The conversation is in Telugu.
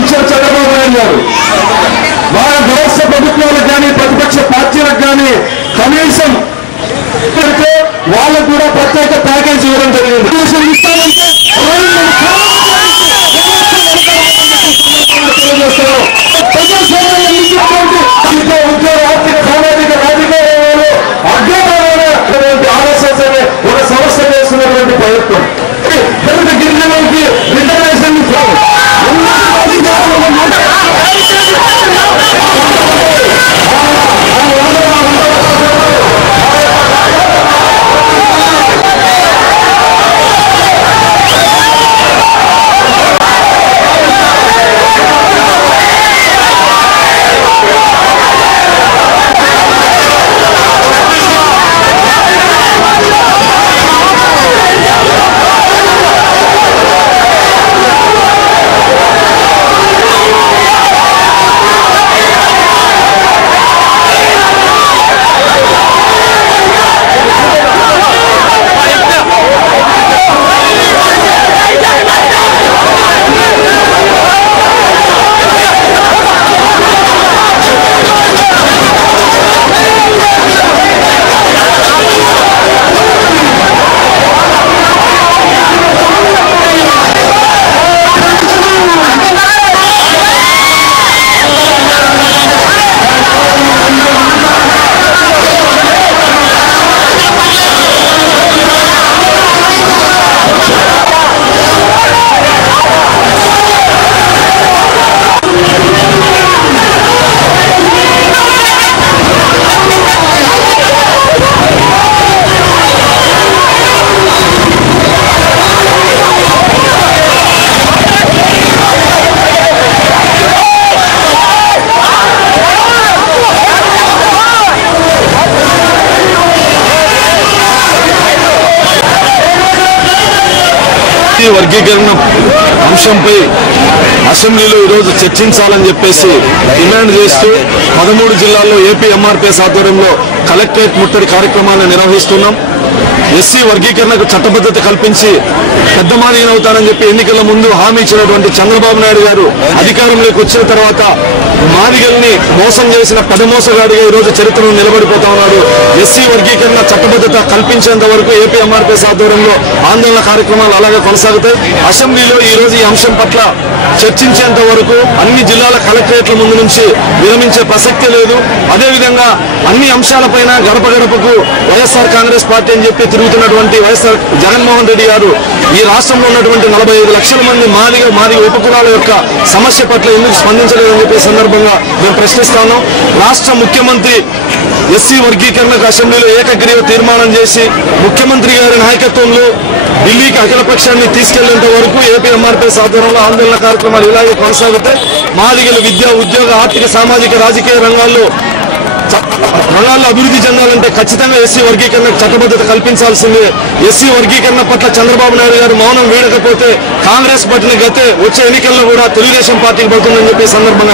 ఇచ్చారు చంద్రబాబు నాయుడు గారు. వాళ్ళ వ్యవస్థ ప్రభుత్వాలకు కానీ ప్రతిపక్ష పార్టీలకు కానీ కనీసం వాళ్ళకు కూడా ప్రత్యేక ప్యాకేజ్ ఇవ్వడం జరిగింది. ఉద్యోగ ఆర్థిక సామాజిక రాజకీయాలలో అడ్డమైనటువంటి ఆర్ఎస్ఎస్ అనే ఒక సంస్థ చేస్తున్నటువంటి ప్రయత్నం దళిత గిరిజనులకి రిజర్వేషన్ వర్గీకరణ అంశంపై అసెంబ్లీలో ఈరోజు చర్చించాలని చెప్పేసి డిమాండ్ చేస్తూ 13 జిల్లాల్లో ఏపీ ఎంఆర్పీఎస్ ఆధ్వర్యంలో కలెక్టరేట్ ముట్టడి కార్యక్రమాన్ని నిర్వహిస్తున్నాం. ఎస్సీ వర్గీకరణకు చట్టబద్ధత కల్పించి పెద్ద మాదిగనవుతానని చెప్పి ఎన్నికల ముందు హామీ ఇచ్చినటువంటి చంద్రబాబు నాయుడు గారు అధికారంలోకి వచ్చిన తర్వాత మాదిగల్ని మోసం చేసిన పెదమోసగాడిగా ఈరోజు చరిత్రలో నిలబడిపోతా ఉన్నాడు. ఎస్సీ వర్గీకరణ చట్టబద్ధత కల్పించేంత వరకు ఏపీ ఎంఆర్పీఎస్ ఆధ్వర్యంలో ఆందోళన కార్యక్రమాలు అలాగే కొనసాగుతాయి. అసెంబ్లీలో ఈ రోజు ఈ అంశం పట్ల చర్చించేంత వరకు అన్ని జిల్లాల కలెక్టరేట్ల ముందు నుంచి విరమించే ప్రసక్తి లేదు. అదేవిధంగా అన్ని అంశాలపైన గడప గడపకు వైఎస్ఆర్ కాంగ్రెస్ పార్టీ అని చెప్పి తిరుగుతున్నటువంటి వైఎస్ఆర్ జగన్మోహన్ రెడ్డి గారు ఈ రాష్ట్రంలో ఉన్నటువంటి 45 లక్షల మంది మాదిగ ఉపకులాల యొక్క సమస్య పట్ల ఎందుకు స్పందించలేదని చెప్పే సందర్భంగా మేము ప్రశ్నిస్తాను. రాష్ట్ర ముఖ్యమంత్రి ఎస్సీ వర్గీకరణకు అసెంబ్లీలో ఏకగ్రీవ తీర్మానం చేసి ముఖ్యమంత్రి గారి నాయకత్వంలో ఢిల్లీకి అఖిలపక్షాన్ని తీసుకెళ్లేంత వరకు ఏపీ ఎంఆర్పీఎస్ ఆధ్వర్యంలో ఆందోళన కార్యక్రమాలు ఇలాగే కొనసాగుతాయి. మాదిగలు విద్య, ఉద్యోగ, ఆర్థిక, సామాజిక, రాజకీయ రంగాల్లో అభివృద్ధి చెందాలంటే ఖచ్చితంగా ఎస్సీ వర్గీకరణకు చట్టబద్ధత కల్పించాల్సిందే. ఎస్సీ వర్గీకరణ పట్ల చంద్రబాబు నాయుడు గారు మౌనం వీడకపోతే కాంగ్రెస్ పట్టిన గతే వచ్చే ఎన్నికల్లో కూడా తెలుగుదేశం పార్టీకి పడుతుందని చెప్పే సందర్భంగా